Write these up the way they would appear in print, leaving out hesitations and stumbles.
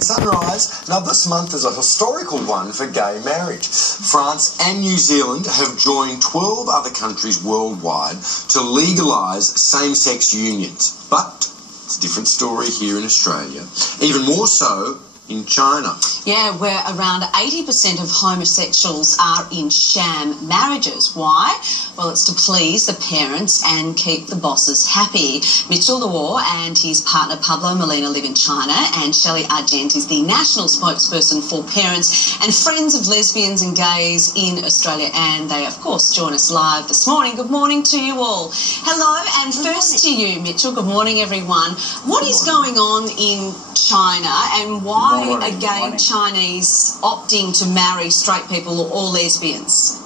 Sunrise. Now, this month is a historical one for gay marriage. France and New Zealand have joined 12 other countries worldwide to legalise same-sex unions. But it's a different story here in Australia. Even more so in China. Yeah, where around 80% of homosexuals are in sham marriages. Why? Well, it's to please the parents and keep the bosses happy. Mitchell Luo and his partner Pablo Molina live in China, and Shelley Argent is the national spokesperson for parents and friends of lesbians and gays in Australia, and they, of course, join us live this morning. Good morning to you all. Hello, and first to you, Mitchell. Good morning, everyone. What is going on in China, and why are gay Chinese opting to marry straight people or lesbians?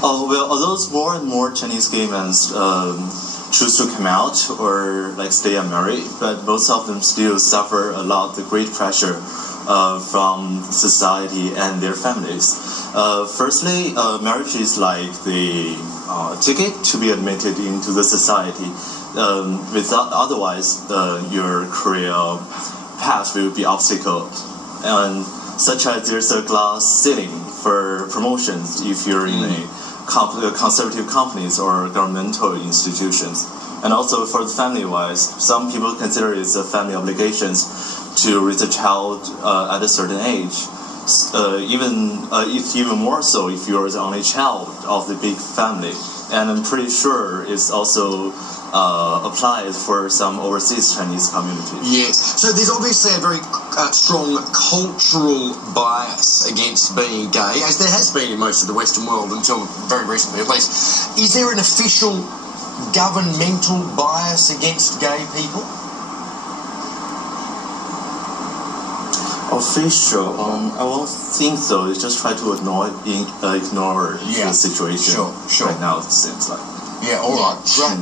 Oh, well, although more and more Chinese gay men choose to come out or stay unmarried, but most of them still suffer a lot the great pressure from society and their families. Firstly, marriage is like the ticket to be admitted into the society. Otherwise, your career path will be obstacled, and such as there's a glass ceiling for promotions if you're in a conservative companies or governmental institutions. And also for the family-wise, some people consider it's a family obligations to raise a child at a certain age. Even more so if you're the only child of the big family. And I'm pretty sure it's also applies for some overseas Chinese communities. Yes. So there's obviously a very strong cultural bias against being gay, as there has been in most of the Western world until very recently at least. Is there an official governmental bias against gay people? Official? I won't think so. It's just try to ignore the situation right now, it seems like. Yeah, all right.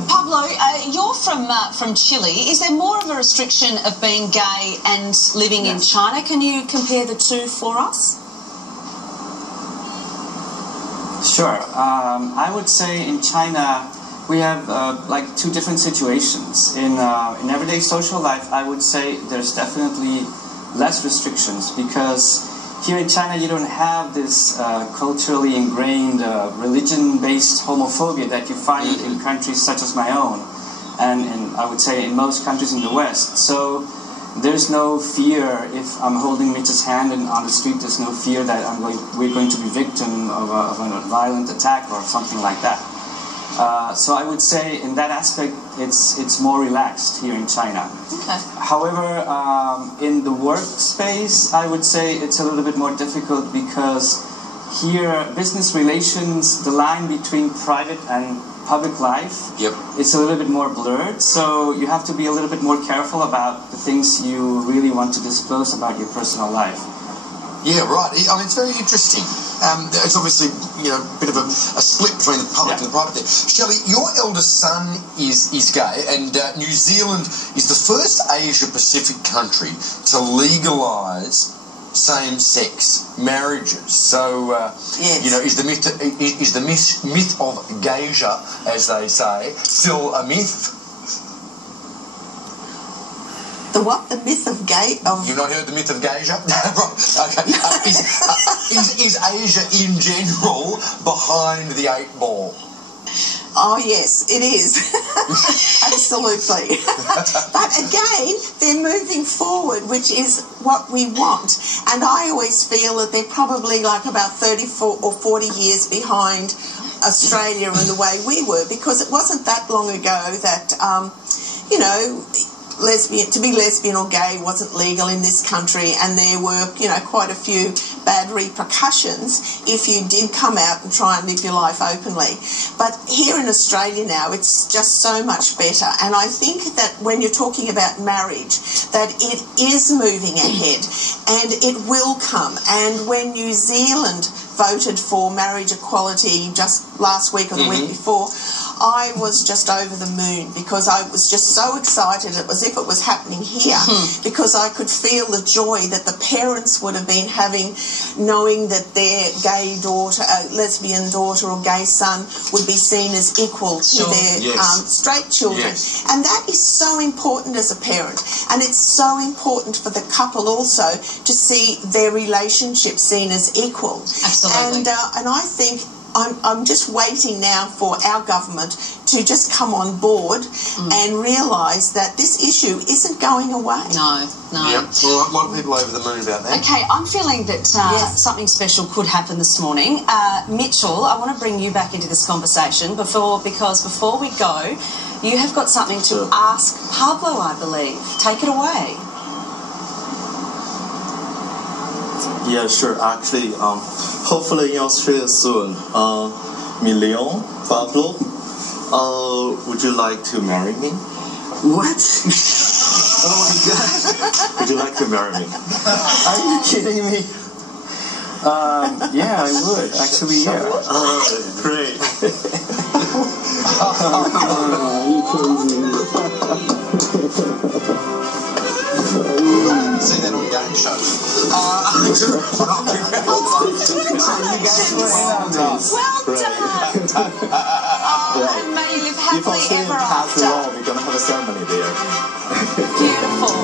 Pablo, you're from Chile. Is there more of a restriction of being gay and living in China? Can you compare the two for us? Sure. I would say in China we have two different situations. In everyday social life, I would say there's definitely less restrictions, because here in China you don't have this culturally ingrained religion-based homophobia that you find in countries such as my own, and I would say in most countries in the West. So there's no fear if I'm holding Mitch's hand and on the street. There's no fear that we're going to be victim of a violent attack or something like that. So I would say in that aspect it's more relaxed here in China. Okay. However, in the workspace, I would say it's a little bit more difficult, because here business relations, the line between private and public life is a little bit more blurred, so you have to be a little bit more careful about the things you really want to disclose about your personal life. Yeah, right. I mean, it's very interesting. It's obviously, a bit of a split between the public and the private there. Shelley, your eldest son is gay, and New Zealand is the first Asia-Pacific country to legalise same-sex marriages. So, is the myth of geisha, as they say, still a myth? The what? The myth of gay? You've not heard the myth of geisha? Right. Okay. Is Asia in general behind the 8 ball? Oh yes, it is. Absolutely. But again, they're moving forward, which is what we want. And I always feel that they're probably about 34 or 40 years behind Australia in the way we were, because it wasn't that long ago that, to be lesbian or gay wasn't legal in this country, and there were, quite a few bad repercussions if you did come out and try and live your life openly. But here in Australia now, it's just so much better, and I think that when you're talking about marriage, that it is moving ahead, and it will come. And when New Zealand voted for marriage equality just last week or the week before, I was just over the moon because I was just so excited. It was as if it was happening here because I could feel the joy that the parents would have been having, knowing that their gay daughter, lesbian daughter or gay son would be seen as equal to their straight children. And that is so important as a parent. And it's so important for the couple also to see their relationship seen as equal. Absolutely. And I think I'm just waiting now for our government to just come on board and realise that this issue isn't going away. No. Yep. Well, a lot of people over the moon about that. Okay, I'm feeling that something special could happen this morning. Mitchell, I want to bring you back into this conversation because before we go, you have got something to ask Pablo, I believe. Take it away. Yeah, sure. Actually, hopefully in Australia soon. Leon, Pablo, would you like to marry me? What? Oh my God! Would you like to marry me? Are you kidding me? Yeah, I would. Actually, yeah. Great. See that on game show. Well done. And may you live happily ever after. We're gonna have a ceremony there. Beautiful.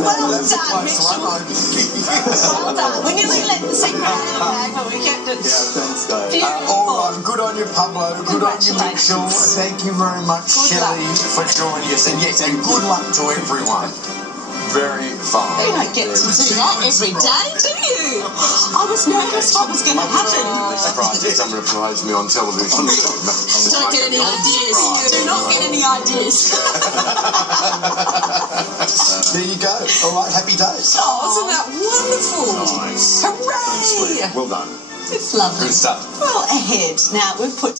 Well done, Mitchell. Well done. We nearly let the secret out of the bag, but we kept it. Yeah, thanks, guys. Beautiful. All right, good on you, Pablo. Good on you, Mitchell. Thank you very much, Shelley, for joining us. And yes, and good luck to everyone. Very fun. You don't get to do that every day, do you? I was nervous what was going to happen. I'm surprised if someone proposed me on television. Don't get any ideas. Do not get any ideas. There you go. All right, happy days. Oh, isn't that wonderful? Nice. Hooray! Well done. It's lovely. Good stuff. Well, ahead. Now, we've put